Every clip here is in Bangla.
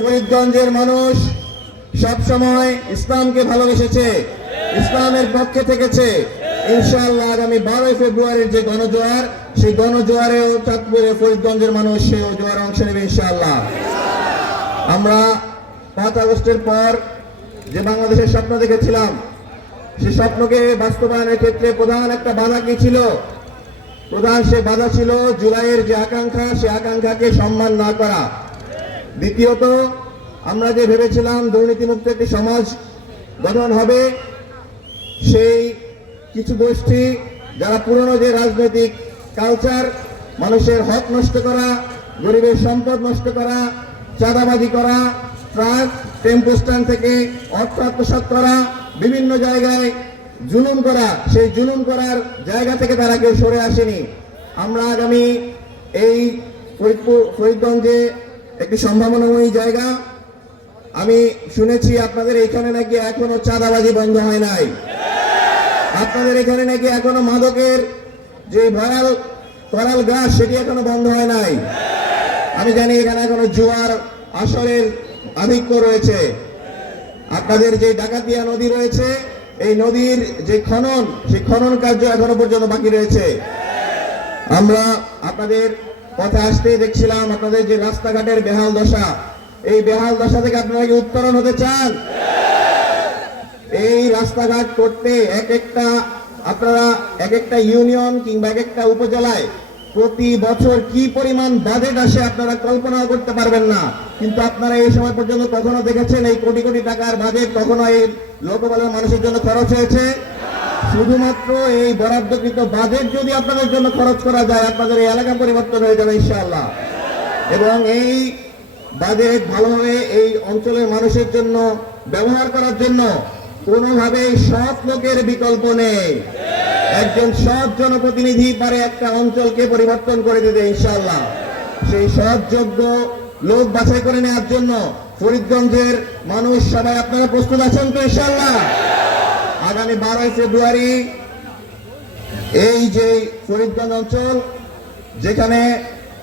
ফরিদগঞ্জের মানুষ সবসময় ইসলামকে ভালোবেসেছে, ইসলামের পক্ষে থেকেছে। ইনশাআল্লাহ আগামী বারোই ফেব্রুয়ারির যে গণজোয়ার, সেই গণজোয়ারেও চাঁদপুরে ফরিদগঞ্জের মানুষ সেও জোয়ারে অংশ নেবে ইনশাআল্লাহ। আমরা পাঁচ আগস্টের পর যে বাংলাদেশের স্বপ্ন দেখেছিলাম, সে স্বপ্নকে বাস্তবায়নের ক্ষেত্রে প্রধান একটা বাধা কি ছিল? প্রধান সে বাধা ছিল জুলাইয়ের যে আকাঙ্ক্ষা, সে আকাঙ্ক্ষাকে সম্মান না করা। দ্বিতীয়ত, আমরা যে ভেবেছিলাম দুর্নীতিমুক্ত একটি সমাজ গঠন হবে, সেই কিছু গোষ্ঠী, যারা পুরনো যে রাজনৈতিক কালচার মানুষের হক নষ্ট করা, গরিবের সম্পদ নষ্ট করা, চাঁদাবাজি করা, ট্রাক, টেম্পো স্ট্যান্ড থেকে অর্থ আত্মসাৎ করা, বিভিন্ন জায়গায় জুলুম করা, সেই জুলুম করার জায়গা থেকে তারা কেউ সরে আসেনি। আমরা আগামী এই ফরিদপুর, ফরিদগঞ্জে একটি সম্ভাবনাময়ী জায়গা। আমি শুনেছি আপনাদের এখানে নাকি এখনও চাঁদাবাজি বন্ধ হয় নাই। আপনাদের এখানে নাকি এখনও মাদকের যে ভয়াল করাল গাছ সেটি এখনও বন্ধ হয় নাই। আমি জানি এখানে এখনও জোয়ার আসরের আধিক্য রয়েছে। আপনাদের যে ডাকাতিয়া নদী রয়েছে, এই নদীর যে খনন, সেই খনন কার্য এখনও পর্যন্ত বাকি রয়েছে। আমরা আপনাদের কথা আসতেই দেখছিলাম আপনাদের যে রাস্তাঘাটের বেহাল দশা। এই বেহাল দশা থেকে আপনারা কি উত্তরণ হতে চান? এই রাস্তাঘাট করতে এক একটা আপনারা এক একটা ইউনিয়ন কিংবা এক একটা উপজেলায় প্রতি বছর কি পরিমাণ বাজেট আসে আপনারা কল্পনাও করতে পারবেন না। কিন্তু আপনারা এই সময় পর্যন্ত কখনো দেখেছেন এই কোটি কোটি টাকার বাজেট কখনো এই লোকবলের মানুষের জন্য খরচ হয়েছে? শুধুমাত্র এই বরাদ্দকৃত বাজেট যদি আপনাদের জন্য খরচ করা যায়, আপনাদের এই এলাকা পরিবর্তন হয়ে যাবে ইনশাআল্লাহ। এবং এই বাজেট ভালোভাবে এই অঞ্চলের মানুষের জন্য, ব্যবহার করার জন্য কোনোভাবেই সৎ লোকের বিকল্প নেই। একজন সৎ জনপ্রতিনিধি পারে একটা অঞ্চলকে পরিবর্তন করে দিতে ইনশাআল্লাহ। সেই সৎ যোগ্য লোক বাছাই করে নেওয়ার জন্য ফরিদগঞ্জের মানুষ সবাই আপনারা প্রস্তুত আছেন তো ইনশাআল্লাহ? আগামী বারোই ফেব্রুয়ারি এই যে ফরিদগঞ্জ অঞ্চল, যেখানে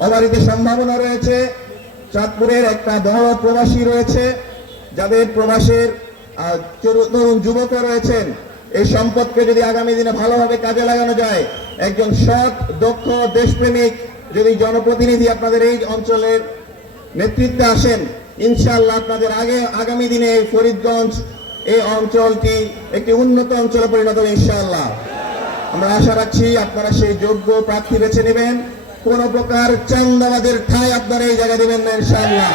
অবারিত সম্ভাবনা রয়েছে, চাঁদপুরের একটা বড় প্রবাসী রয়েছে, যাদের প্রবাসের তরুণ যুবক রয়েছেন। এই সম্পদকে যদি আগামী দিনে ভালোভাবে কাজে লাগানো যায়, একজন সৎ, দক্ষ, দেশপ্রেমিক যদি জনপ্রতিনিধি আপনাদের এই অঞ্চলের নেতৃত্বে আসেন, ইনশাআল্লাহ আপনাদের আগে, আগামী দিনে ফরিদগঞ্জ এই অঞ্চলটি একটি উন্নত অঞ্চলে পরিণত হবে, ইনশাআল্লাহ। আমরা আশা রাখছি আপনারা সেই যোগ্য প্রার্থী বেছে নেবেন। কোন প্রকার চান্দাবাদের ঠাই আপনারা এই জায়গা দেবেন না, ইনশাআল্লাহ।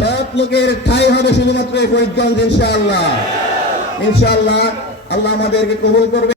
সব লোকের ঠাই হবে শুধুমাত্র এই ফরিদগঞ্জ, ইনশাআল্লাহ। ইনশাআল্লাহ, আল্লাহ আমাদেরকে কবুল করবে।